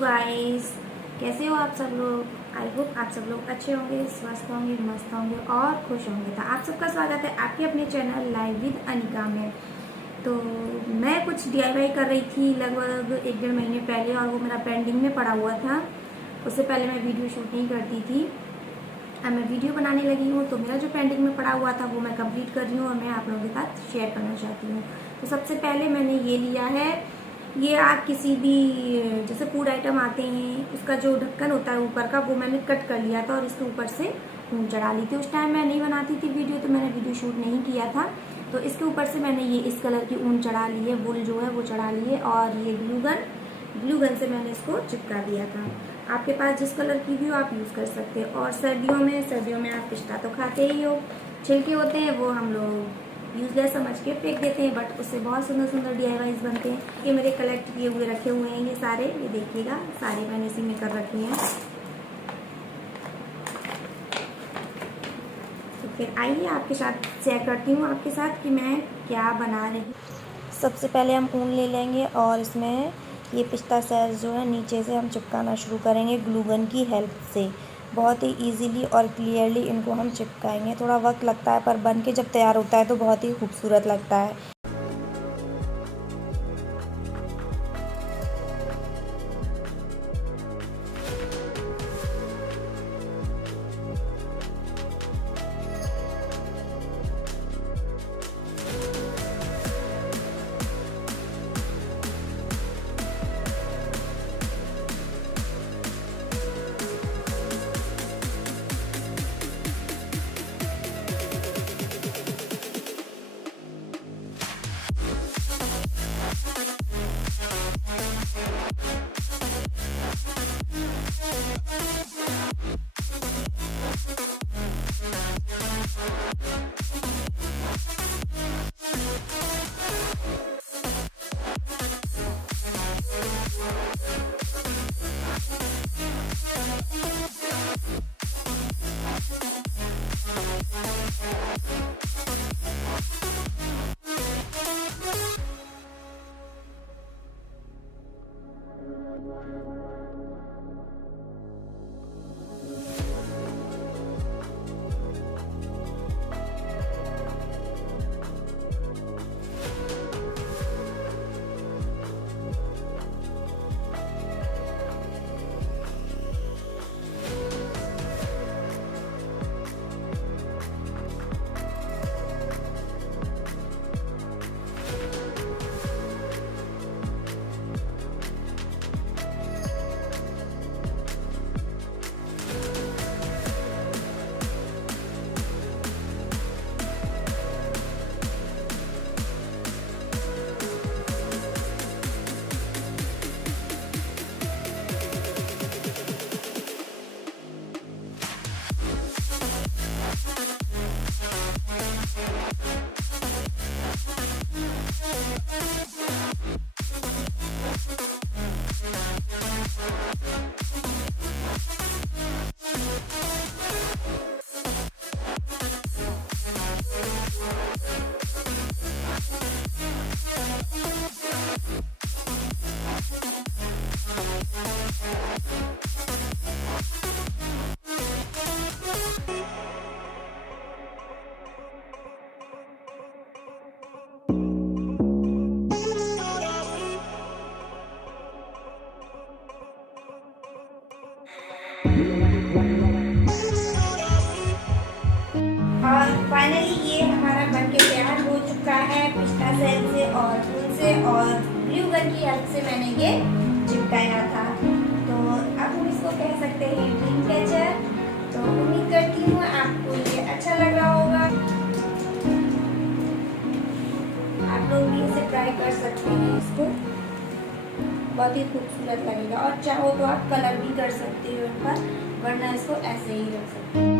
Guys, कैसे हो आप सब लोग। आई होप आप सब लोग अच्छे होंगे, स्वस्थ होंगे, मस्त होंगे और खुश होंगे। तो आप सबका स्वागत है आपके अपने चैनल लाइफ विद अनिका में। तो मैं कुछ डीआईवाई कर रही थी लगभग 1-1.5 महीने पहले, और वो मेरा पेंडिंग में पड़ा हुआ था। उससे पहले मैं वीडियो शूट नहीं करती थी। अब मैं वीडियो बनाने लगी हूँ, तो मेरा जो पेंडिंग में पड़ा हुआ था वो मैं कंप्लीट कर रही हूँ और मैं आप लोगों के साथ शेयर करना चाहती हूँ। तो सबसे पहले मैंने ये लिया है, ये आप किसी भी जैसे फूड आइटम आते हैं, उसका जो ढक्कन होता है ऊपर का, वो मैंने कट कर लिया था और इसके ऊपर से ऊन चढ़ा ली थी। उस टाइम मैं नहीं बनाती थी वीडियो, तो मैंने वीडियो शूट नहीं किया था। तो इसके ऊपर से मैंने ये इस कलर की ऊन चढ़ा ली है, वुल जो है वो चढ़ा ली है, और ये ग्लू गन से मैंने इसको चिपका दिया था। आपके पास जिस कलर की भी हो आप यूज़ कर सकते हो। और सर्दियों में आप पिस्ता तो खाते ही हो, छिलके होते हैं वो हम लोग यूजलेस समझ के फेंक देते हैं, बट उससे बहुत सुंदर सुंदर डीआईवाईज बनते हैं। ये मेरे कलेक्ट किए हुए रखे हुए हैं ये सारे, ये देखिएगा सारे मैंने इसी में कर रखे हैं। तो फिर आइए आपके साथ शेयर करती हूँ आपके साथ कि मैं क्या बना रही हूँ। सबसे पहले हम ऊन ले लेंगे और इसमें ये पिस्ता सेल्स जो है नीचे से हम चिपकाना शुरू करेंगे ग्लू गन की हेल्प से। बहुत ही इजीली और क्लियरली इनको हम चिपकाएंगे। थोड़ा वक्त लगता है, पर बन के जब तैयार होता है तो बहुत ही खूबसूरत लगता है। और फाइनली ये हमारा बनके तैयार हो चुका है पिस्ता सेल से और ऊन से, और ग्लू गन की हेल्प से मैंने ये चिपकाया था। तो अब हम इसको कह सकते हैं ड्रीम कैचर। तो उम्मीद करती हूँ आपको ये अच्छा लग रहा होगा। आप लोग भी इसे ट्राई कर सकते हैं, इसको बहुत ही खूबसूरत लगेगा। और चाहो तो आप कलर भी कर सकते हो इन पर, वरना इसको ऐसे ही रख सकते हो।